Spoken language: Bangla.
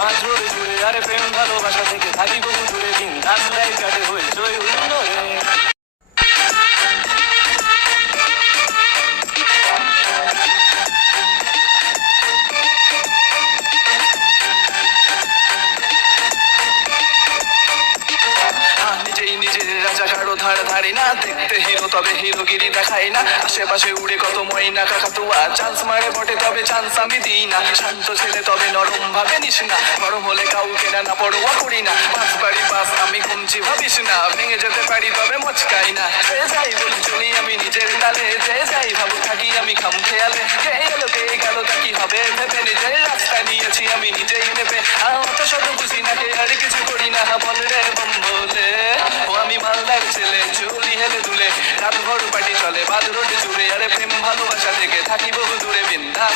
বাঁধরোড জুড়ে আরে প্রেম ভালোবাসা থেকে থাকি বহু দূরে দিন রাস্তায় কাটে হইচই হুল্লোড়ে। নিজেই নিজের রাজা কারো ধার ধারি না, দেখতে হিরো তবে হিরোগিরি দেখাই না, আশেপাশে উড়ে কত ময়না কাকাতুয়া, চান্স মারে বটে তবে চান্স আমি দিই না, শান্ত ছেলে তবে নরম ভাবে নিস না, গরম হলে কাউকে না পরোয়া করি না, পাঁচ বাড়ি পাস আমি কমছি ভাবিস না, ভেঙে যেতে পারি তবে মচকাই না, যে যাই বলি চলি আমি নিজের তালে, যে যাই ভাবু থাকি আমি খাম খেয়ালে, কে এলো কে গেল তা কি হবে ভেবে নিজের রাস্তা নিয়েছি আমি নিজেই নেবে, তো শত বুঝি না কে আর কিছু করি না, বল রে বম বলে ও আমি মালদার ছেলে, চলি হেলে দুলে রাত ভর পাটি চলে বাদ রোড জুড়ে, আরে প্রেম ভালোবাসা থেকে থাকি বহু দূরে বিন্দাস